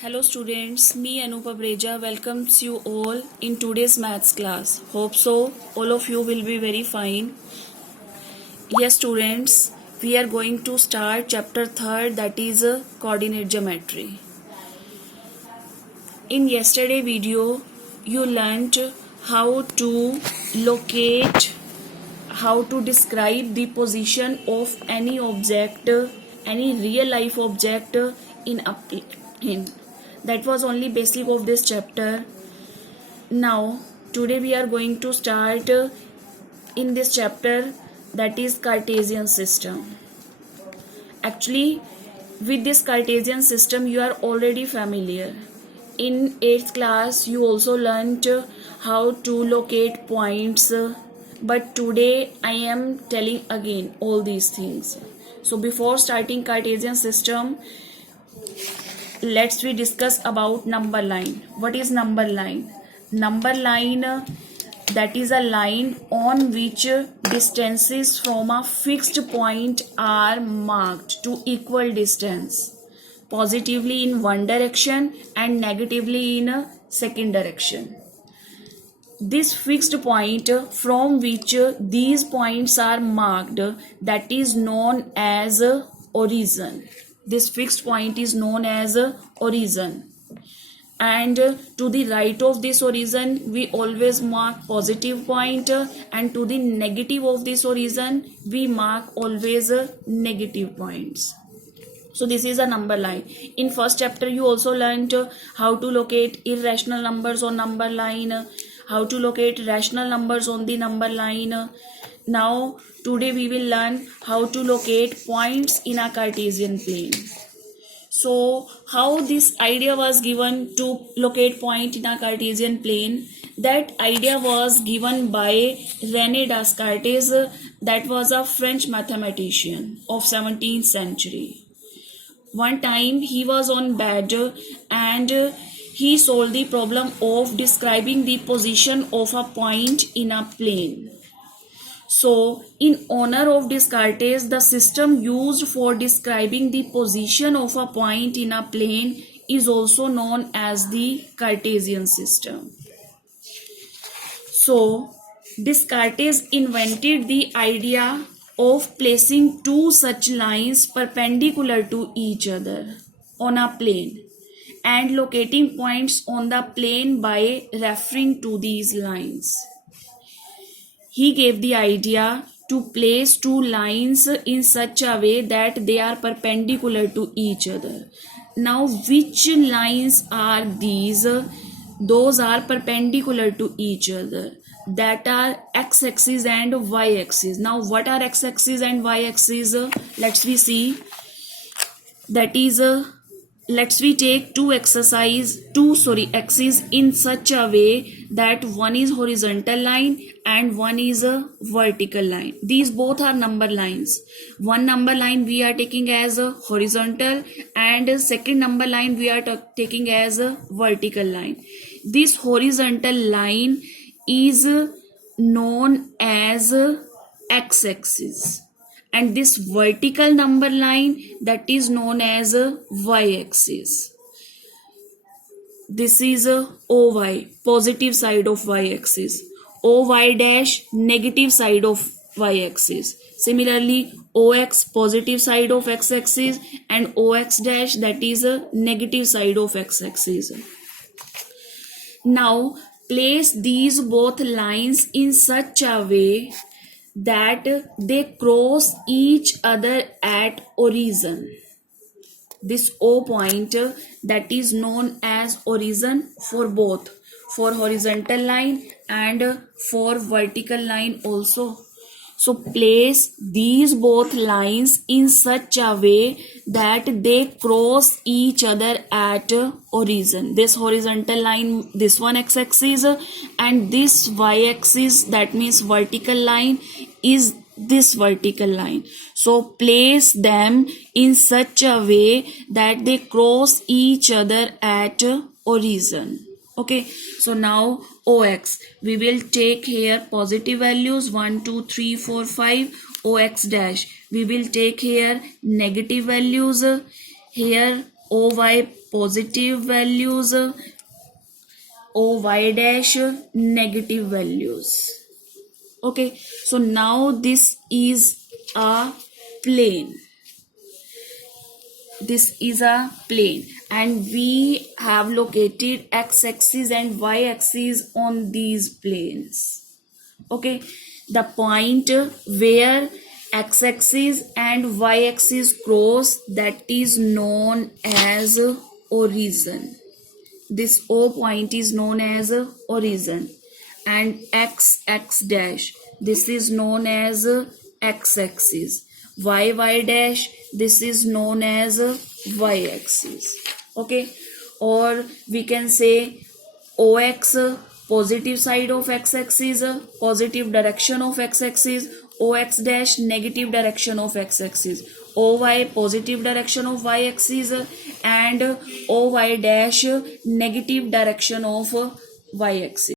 Hello students, me Anupa Breja welcomes you all in today's maths class. Hope so, all of you will be very fine. Yes students, we are going to start chapter 3rd, that is coordinate geometry. In yesterday video, you learnt how to locate, how to describe the position of any object, any real life object in a plane. That was only basic of this chapter. Now today we are going to start in this chapter, that is Cartesian system. Actually, with this Cartesian system you are already familiar. In 8th class you also learnt how to locate points, but today I am telling again all these things. So before starting Cartesian system, let's we discuss about number line. What is number line? Number line, that is a line on which distances from a fixed point are marked to equal distance, positively in one direction and negatively in a second direction. This fixed point from which these points are marked, that is known as origin. This fixed point is known as origin, and to the right of this origin we always mark positive point, and to the negative of this origin we mark always negative points. So this is a number line. In first chapter you also learned how to locate irrational numbers on number line, how to locate rational numbers on the number line. Now today we will learn how to locate points in a Cartesian plane. So how this idea was given to locate point in a Cartesian plane? That idea was given by René Descartes. That was a French mathematician of 17th century. One time he was on bed and he solved the problem of describing the position of a point in a plane. So, in honor of Descartes, the system used for describing the position of a point in a plane is also known as the Cartesian system. So, Descartes invented the idea of placing two such lines perpendicular to each other on a plane and locating points on the plane by referring to these lines. He gave the idea to place two lines in such a way that they are perpendicular to each other. Now, which lines are these? Those are perpendicular to each other. That are x-axis and y-axis. Now, what are x-axis and y-axis? Let's we see. That is, let's we take two axes in such a way that one is horizontal line and one is a vertical line. These both are number lines. One number line we are taking as a horizontal, and second number line we are taking as a vertical line. This horizontal line is known as x-axis, and this vertical number line, that is known as y-axis. This is OY, positive side of y-axis. OY dash, negative side of y-axis. Similarly, OX, positive side of x-axis, and OX dash, that is a negative side of x-axis. Now, place these both lines in such a way that they cross each other at origin. This O point, that is known as origin for both, for horizontal line and for vertical line also. So place these both lines in such a way that they cross each other at origin. This horizontal line, this one x-axis, and this y-axis, that means vertical line, is this vertical line. So place them in such a way that they cross each other at origin. Okay, so now OX, we will take here positive values 1, 2, 3, 4, 5. OX dash, we will take here negative values. Here OY positive values, OY dash negative values. Okay, so now this is a plane. This is a plane and we have located x-axis and y-axis on these planes. Okay, the point where x-axis and y-axis cross, that is known as origin. This O point is known as origin, and x dash, this is known as x-axis. Y dash, this is known as y-axis. Okay, or we can say OX, positive side of x-axis, positive direction of x-axis, OX dash, negative direction of x-axis, OY, positive direction of y-axis, and OY dash, negative direction of y-axis.